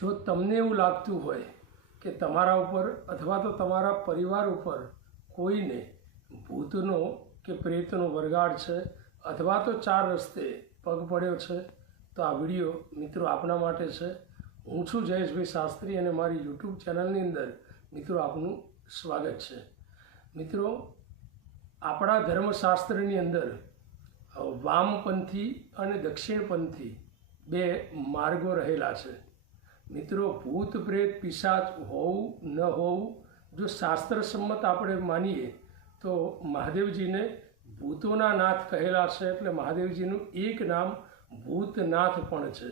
જો તમને એવું લાગતું હોય કે તમારા ઉપર અથવા તો તમારા પરિવાર ઉપર કોઈને ભૂતનો કે પ્રેતનો વરગાડ છે અથવા તો ચાર રસ્તે પગ પડ્યો છે, તો આ વીડિયો મિત્રો આપના માટે છે. હું છું જયેશભાઈ શાસ્ત્રી અને મારી યુટ્યુબ ચેનલની અંદર મિત્રો આપનું સ્વાગત છે. મિત્રો, આપણા ધર્મશાસ્ત્રની અંદર વામપંથી અને દક્ષિણપંથી બે માર્ગો રહેલા છે. મિત્રો, ભૂત પ્રેત પિશાચ હોવું ન હોવું જો શાસ્ત્ર સંમત આપણે માનીએ, તો મહાદેવજીને ભૂતોના નાથ કહેલા છે, એટલે મહાદેવજીનું એક નામ ભૂતનાથ પણ છે.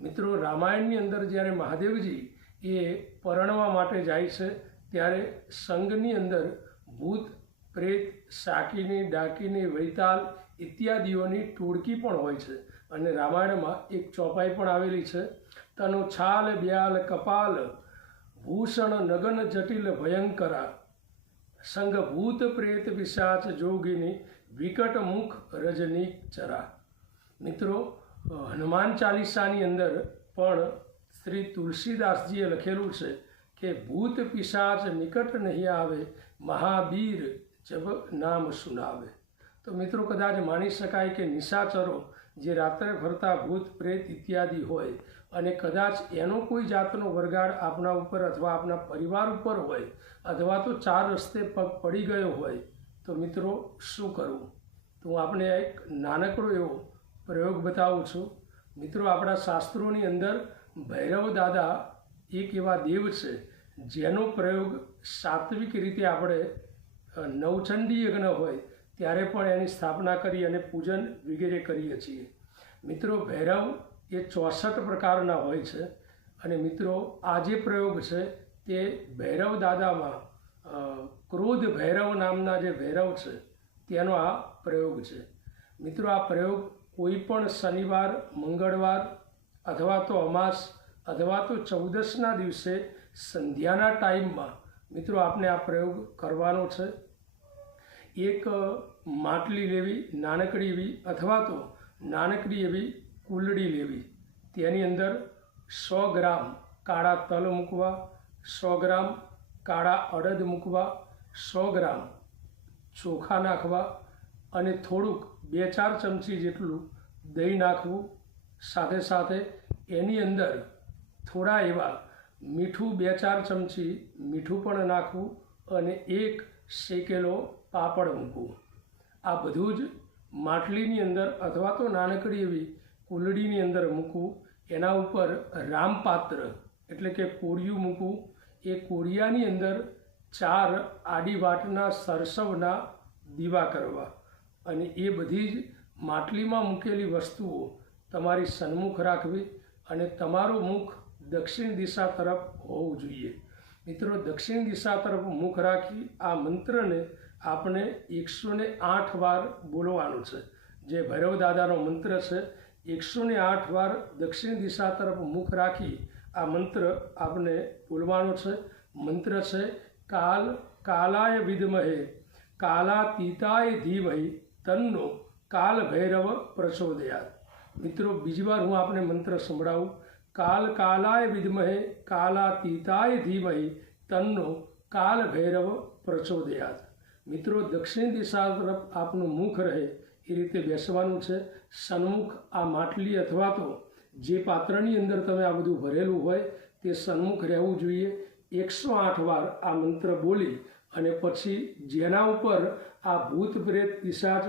મિત્રો, રામાયણની અંદર જ્યારે મહાદેવજી એ પરણવા માટે જાય છે, ત્યારે સંઘની અંદર ભૂત પ્રેત, સાકીની, ડાકીની, વૈતાલ ઇત્યાદિઓની ટોળકી પણ હોય છે. અને રામાયણમાં એક ચોપાઈ પણ આવેલી છે. તનો છાલ બ્યાલ કપાલ, ભૂષણ નગન જટિલ ભયંકરા. સંઘ ભૂત પ્રેત પિશાચ જોગીની વિકટ મુખ રજની ચરા. મિત્રો, હનુમાન ચાલીસાની અંદર પણ શ્રી તુલસીદાસજીએ લખેલું છે કે, ભૂત પિશાચ નિકટ નહીં આવે મહાવીર જબ નામ સુનાવે. તો મિત્રો, કદાચ માની શકાય કે નિશાચરો જે રાત્રે ફરતા ભૂત પ્રેત ઇત્યાદિ હોય અને કદાચ એનો કોઈ જાતનો વરગાડ આપના ઉપર અથવા આપના પરિવાર ઉપર હોય, અથવા તો ચાર રસ્તે પગ પડી ગયો હોય, તો મિત્રો, શું કરવું? તો હું આપણે એક નાનકડો એવો પ્રયોગ બતાવું છું. મિત્રો, આપણા શાસ્ત્રોની અંદર ભૈરવ દાદા એક એવા દેવ છે, જેનો પ્રયોગ સાત્વિક રીતે આપણે નવચંડી યજ્ઞ હોય, ત્યારે પણ એની સ્થાપના કરી અને પૂજન વગેરે કરીએ છીએ. મિત્રો, ભૈરવ એ ચોસઠ પ્રકારના હોય છે. અને મિત્રો, આ જે પ્રયોગ છે તે ભૈરવ દાદામાં ક્રોધ ભૈરવ નામના જે ભૈરવ છે, તેનો આ પ્રયોગ છે. મિત્રો, આ પ્રયોગ કોઈ પણ શનિવાર, મંગળવાર અથવા તો અમાસ અથવા તો ચૌદસના દિવસે સંધ્યાના ટાઈમમાં, મિત્રો આપણે આ પ્રયોગ કરવાનો છે. એક માટલી લેવી, નાનકડી એવી અથવા તો નાનકડી એવી કુલડી લેવી. તેની અંદર સો ગ્રામ કાળા તલ મૂકવા, સો ગ્રામ કાળા અડદ મૂકવા, સો ગ્રામ ચોખા નાખવા અને થોડુંક બે ચાર ચમચી જેટલું દહીં નાખવું. સાથે સાથે એની અંદર થોડા એવા મીઠું બે ચાર ચમચી મીઠું પણ નાખવું અને એક શેકેલો પાપડ મૂકવું. આ બધું જ માટલીની અંદર અથવા તો નાનકડી એવી કુલડીની અંદર મૂકવું, એના ઉપર રામપાત્ર એટલે કે કોળિયું મૂકવું. એ કોળિયાની અંદર ચાર આડી વાટના સરસવના દીવા કરવા. અને એ બધી જ માટલીમાં મૂકેલી વસ્તુઓ તમારી સન્મુખ રાખવી અને તમારું મુખ દક્ષિણ દિશા તરફ હોવું જોઈએ. મિત્રો, દક્ષિણ દિશા તરફ મુખ રાખી આ મંત્રને આપણે એકસો આઠ વાર બોલવાનું છે. જે ભૈરવ દાદાનો મંત્ર છે એકસો ને આઠ વાર દક્ષિણ દિશા તરફ મુખ રાખી આ મંત્ર આપણે બોલવાનો છે. મંત્ર છે, કાલ, કાલાય વિદ્મહે, કાલાતીતાય ધીમહી, તન્નો કાલ ભૈરવ પ્રચોદયાત. મિત્રો, બીજી વાર હું આપને મંત્ર સંભળાવું. કાલ, કાલાય વિદ્મહે, કાલાતીતાય ધીમહી, તન્નો કાલ ભૈરવ પ્રચોદયાત. મિત્રો, દક્ષિણ દિશા તરફ આપનું મુખ રહે એ રીતે બેસવાનું છે. સન્મુખ આ માટલી અથવા તો જે પાત્રની અંદર તમે આ બધું ભરેલું હોય તે સન્મુખ રહેવું જોઈએ. એકસો આઠ વાર આ મંત્ર બોલી અને પછી જેના ઉપર આ ભૂત પ્રેત પિશાચ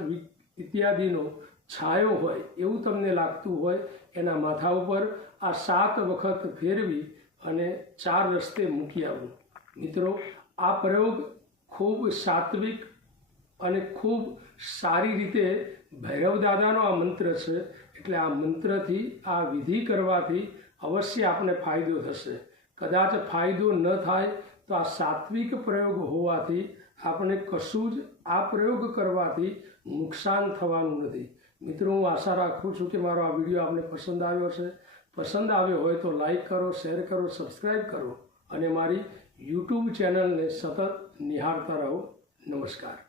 ઇત્યાદિનો છાયો હોય એવું તમને લાગતું હોય એના માથા ઉપર આ સાત વખત ફેરવી અને ચાર રસ્તે મૂકી આવવું મિત્રો, આ પ્રયોગ ખૂબ સાત્વિક અને ખૂબ સારી રીતે ભૈરવ દાદાનો આ મંત્ર છે, એટલે આ મંત્રથી, આ વિધિ કરવાથી અવશ્ય આપને ફાયદો થશે. કદાચ ફાયદો ન થાય તો આ સાત્વિક પ્રયોગ હોવાથી આપણે કશું જ આ પ્રયોગ કરવાથી નુકસાન થવાનું નથી. મિત્રો, હું આશા રાખું છું કે મારો આ વીડિયો આપને પસંદ આવ્યો છે. પસંદ આવ્યો હોય તો લાઈક કરો, શેર કરો સબસ્ક્રાઈબ કરો. અને મારી યુટ્યુબ ચેનલને સતત નિહાળતા રહો. નમસ્કાર.